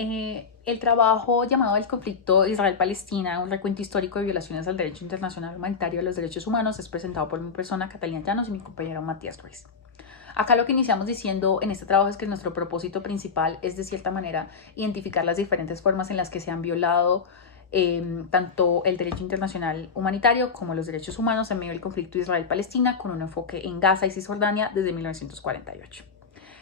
El trabajo llamado El conflicto Israel-Palestina, un recuento histórico de violaciones al derecho internacional humanitario y a los derechos humanos, es presentado por mi persona, Catalina Llanos, y mi compañero Matías Ruiz. Acá lo que iniciamos diciendo en este trabajo es que nuestro propósito principal es, de cierta manera, identificar las diferentes formas en las que se han violado tanto el derecho internacional humanitario como los derechos humanos en medio del conflicto Israel-Palestina, con un enfoque en Gaza y Cisjordania desde 1948.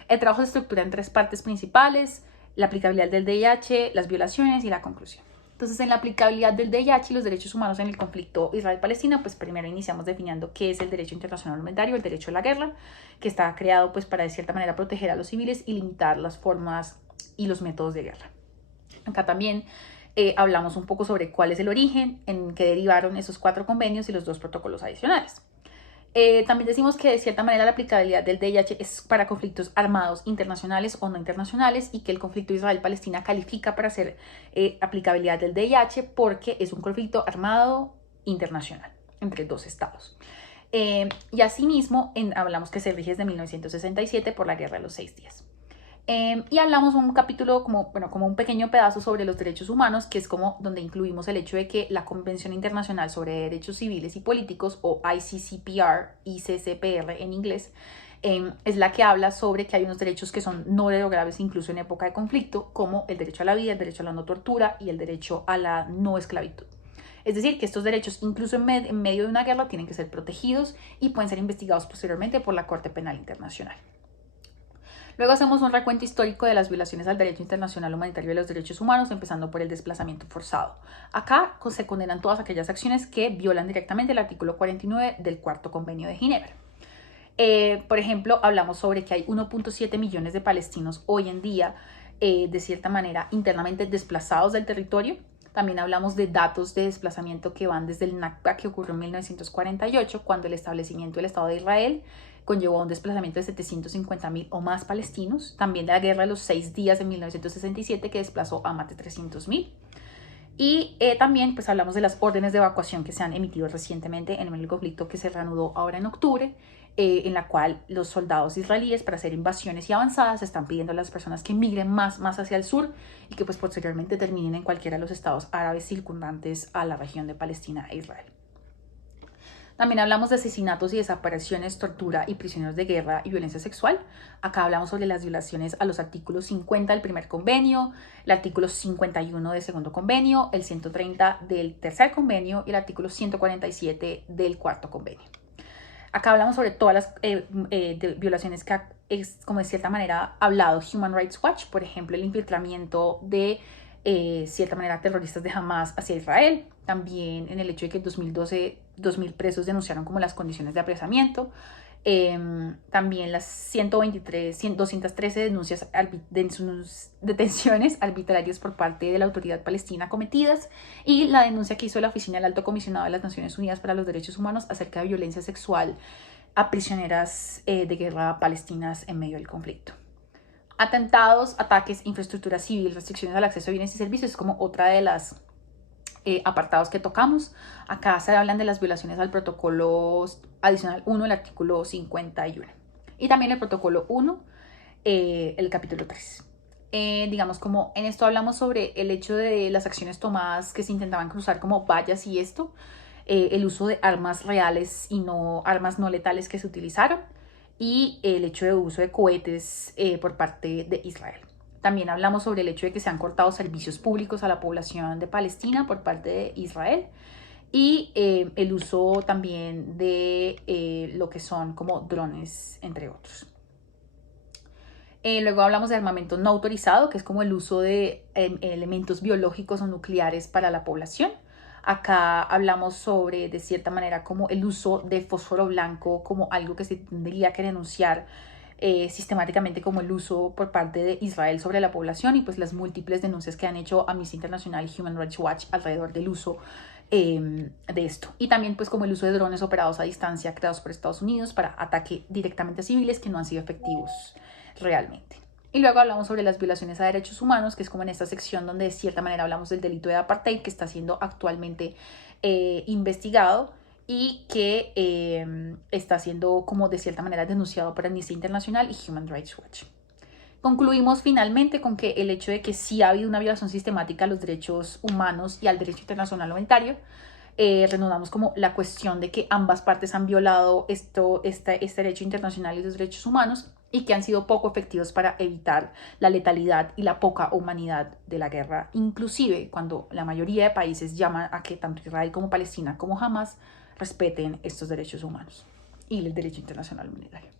El trabajo se estructura en tres partes principales: la aplicabilidad del DIH, las violaciones y la conclusión. Entonces, en la aplicabilidad del DIH y los derechos humanos en el conflicto Israel-Palestina, pues primero iniciamos definiendo qué es el derecho internacional humanitario, el derecho a la guerra, que está creado pues para de cierta manera proteger a los civiles y limitar las formas y los métodos de guerra. Acá también hablamos un poco sobre cuál es el origen en que derivaron esos 4 convenios y los 2 protocolos adicionales. También decimos que de cierta manera la aplicabilidad del DIH es para conflictos armados internacionales o no internacionales, y que el conflicto Israel-Palestina califica para ser aplicabilidad del DIH porque es un conflicto armado internacional entre 2 estados. Y asimismo hablamos que se rige desde 1967 por la Guerra de los 6 días. Y hablamos un capítulo como un pequeño pedazo sobre los derechos humanos, que es como donde incluimos el hecho de que la Convención Internacional sobre Derechos Civiles y Políticos, o ICCPR, ICCPR en inglés, es la que habla sobre que hay unos derechos que son no derogables incluso en época de conflicto, como el derecho a la vida, el derecho a la no tortura y el derecho a la no esclavitud. Es decir, que estos derechos, incluso en medio de una guerra, tienen que ser protegidos y pueden ser investigados posteriormente por la Corte Penal Internacional. Luego hacemos un recuento histórico de las violaciones al derecho internacional humanitario y los derechos humanos, empezando por el desplazamiento forzado. Acá se condenan todas aquellas acciones que violan directamente el artículo 49 del Cuarto Convenio de Ginebra. Por ejemplo, hablamos sobre que hay 1.7 millones de palestinos hoy en día, de cierta manera, internamente desplazados del territorio. También hablamos de datos de desplazamiento que van desde el Nakba, que ocurrió en 1948, cuando el establecimiento del Estado de Israel conllevó a un desplazamiento de 750.000 o más palestinos. También de la Guerra de los 6 días de 1967, que desplazó a más de 300.000. Y también pues hablamos de las órdenes de evacuación que se han emitido recientemente en el conflicto, que se reanudó ahora en octubre, en la cual los soldados israelíes, para hacer invasiones y avanzadas, están pidiendo a las personas que migren más hacia el sur y que pues posteriormente terminen en cualquiera de los estados árabes circundantes a la región de Palestina e Israel. También hablamos de asesinatos y desapariciones, tortura y prisioneros de guerra y violencia sexual. Acá hablamos sobre las violaciones a los artículos 50 del primer convenio, el artículo 51 del segundo convenio, el 130 del tercer convenio y el artículo 147 del cuarto convenio. Acá hablamos sobre todas las violaciones que es, como de cierta manera, hablado Human Rights Watch. Por ejemplo, el infiltramiento de cierta manera terroristas de Hamas hacia Israel. También en el hecho de que en 2012 2.000 presos denunciaron como las condiciones de apresamiento. También las 213 detenciones arbitrarias por parte de la autoridad palestina cometidas, y la denuncia que hizo la Oficina del Alto Comisionado de las Naciones Unidas para los Derechos Humanos acerca de violencia sexual a prisioneras de guerra palestinas en medio del conflicto. Atentados, ataques, infraestructura civil, restricciones al acceso a bienes y servicios es como otra de las apartados que tocamos. Acá se hablan de las violaciones al protocolo adicional 1, el artículo 51. Y también el protocolo 1, el capítulo 3. Digamos, como en esto hablamos sobre el hecho de las acciones tomadas que se intentaban cruzar como vallas y esto, el uso de armas reales y no armas no letales que se utilizaron, y el hecho de uso de cohetes por parte de Israel. También hablamos sobre el hecho de que se han cortado servicios públicos a la población de Palestina por parte de Israel, y el uso también de lo que son como drones, entre otros. Luego hablamos de armamento no autorizado, que es como el uso de elementos biológicos o nucleares para la población. Acá hablamos sobre, de cierta manera, como el uso de fósforo blanco como algo que se tendría que denunciar sistemáticamente, como el uso por parte de Israel sobre la población, y pues las múltiples denuncias que han hecho Amnistía Internacional y Human Rights Watch alrededor del uso de esto. Y también pues como el uso de drones operados a distancia creados por Estados Unidos para ataque directamente a civiles que no han sido efectivos realmente. Y luego hablamos sobre las violaciones a derechos humanos, que es como en esta sección donde de cierta manera hablamos del delito de apartheid, que está siendo actualmente investigado y que está siendo como de cierta manera denunciado por Amnistía Internacional y Human Rights Watch. Concluimos finalmente con que el hecho de que sí ha habido una violación sistemática a los derechos humanos y al derecho internacional humanitario, reanudamos como la cuestión de que ambas partes han violado este derecho internacional y los derechos humanos y que han sido poco efectivos para evitar la letalidad y la poca humanidad de la guerra, inclusive cuando la mayoría de países llaman a que tanto Israel como Palestina como Hamas respeten estos derechos humanos y el derecho internacional humanitario.